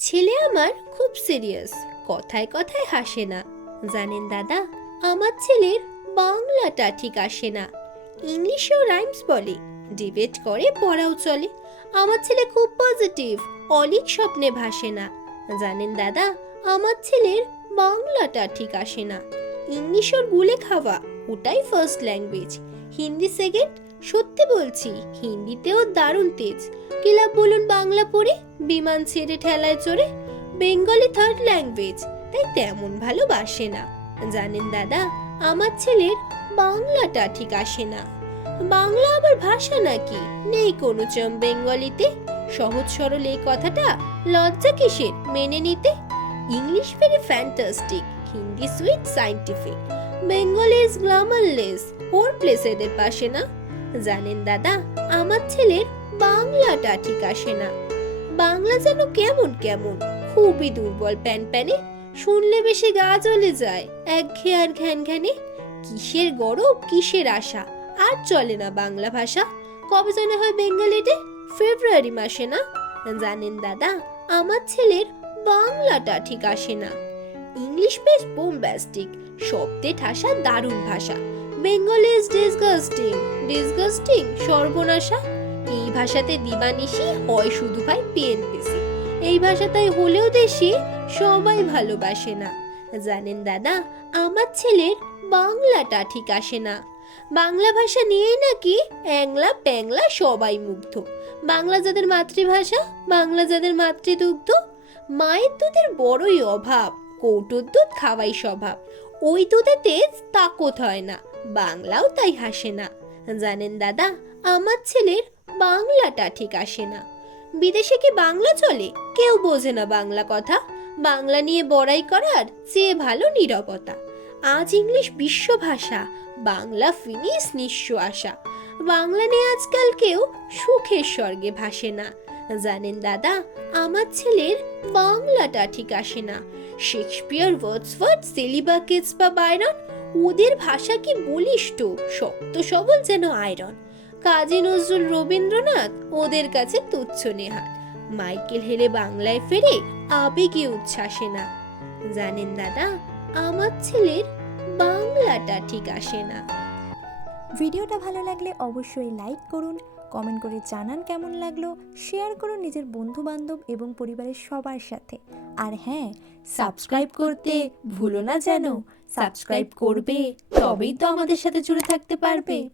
ছেলে আমার খুব সিরিয়াস, কথায় কথায় হাসে না। জানেন দাদা, আমার ছেলের বাংলাটা ঠিক আসে না। ইংলিশেও রাইমস বলে ডিবেট করে, পড়াও চলে। আমার ছেলে খুব পজিটিভ অলিক স্বপ্নে ভাসে না। জানেন দাদা, আমার ছেলের বাংলাটা ঠিক আসে না। ইংলিশ ওর গুলে খাওয়া, ওটাই ফার্স্ট ল্যাঙ্গুয়েজ হিন্দি সেকেন্ড সত্যি বলছি, হিন্দিতেও দারুণ তেজ। কিলাব বলুন বাংলা পড়ে বিমান ছেড়ে ঠেলায় চড়ে বেঙ্গলি থার্ড ল্যাঙ্গুয়েজ তাই তেমন ভালোবাসে না। জানেন দাদা, আমার ছেলের বাংলাটা ঠিক আসে না। বাংলা আবার ভাষা নাকি? নেই কোনো চম বেঙ্গলিতে? সহজ সরল এই কথাটা লজ্জা কিসের? মেনে নিতে? English very fantastic Hindi sweet scientific Bengali is glamourless or place এদের পাশে না। জানেন দাদা, আমার ছেলের বাংলাটা ঠিক আসে না। বাংলা যেন কেমন কেমন। খুবই দুর্বল প্যান প্যানে, শুনলে বেশি গা জ্বলে যায়। একঘেয়ে আর ঘ্যান ঘ্যানে, কিসের গরব কিসের আশা? আর চলে না বাংলা ভাষা। কবে যেন হয় বেঙ্গলিতে? ফেব্রুয়ারি মাসে না? জানেন দাদা, আমার ছেলের বাংলাটা ঠিক আসে না। ইংলিশ বেশ বোমব্যাস্টিক শব্দে ঠাসা দারুণ ভাষা। বেঙ্গলি ইজ ডিসগাস্টিং ডিসগাস্টিং সর্বনাশা। এই ভাষাতে দিবানিশি হয় শুধু ভাই পিএনপিসি এই ভাষাটাই হলেও দেশে, সবাই ভালোবাসে না। জানেন দাদা, আমার ছেলের বাংলাটা ঠিক আসে না। বাংলা ভাষা নিয়েই নাকি অ্যাংলা প্যাংলা সবাই মুগ্ধ। বাংলা যাদের মাতৃভাষা, বাংলা যাদের মাতৃদুগ্ধ, মায়ের দুধের বড়ই অভাব, কৌটোর দুধ খাওয়াই স্বভাব। ওই দুধে তেজ তাকত হয় না, বাংলাও তাই হাসে না। জানেন দাদা, আমার ছেলের বাংলাটা ঠিক আসে না। বিদেশে কি বাংলা চলে? কেউ বোঝে না বাংলা কথা। বাংলা নিয়ে বড়াই করার চেয়ে ভালো নীরবতা। আজ ইংলিশ বিশ্ব ভাষা, বাংলা ফিনিশ নিঃস্ব আশা। বাংলা নিয়ে আজকাল কেউ সুখের স্বর্গে ভাসে না। জানেন দাদা, আমার ছেলের বাংলাটা ঠিক আসে না। শেক্সপিয়ার ওয়ার্ডসওয়ার্থ সেলিবাকেটস বা বাইরন, ওদের ভাষা কি বলিষ্ঠ, শক্ত, সবল যেন আয়রন। কাজী নজরুল রবীন্দ্রনাথ ওদের কাছে তুচ্ছ নেহাত। মাইকেল হেলে বাংলায় ফেরে আবেগে উচ্ছ্বাসে না। জানেন দাদা, আমার ছেলের বাংলাটা ঠিক আসে না। ভিডিওটা ভালো লাগলে অবশ্যই লাইক করুন, কমেন্ট করে জানান কেমন লাগল, শেয়ার করুন নিজের বন্ধু বান্ধব এবং পরিবারের সবার সাথে। আর হ্যাঁ সাবস্ক্রাইব করতে ভুলো না যেন, সাবস্ক্রাইব করবে, তবেই তো আমাদের সাথে জুড়ে থাকতে পারবে।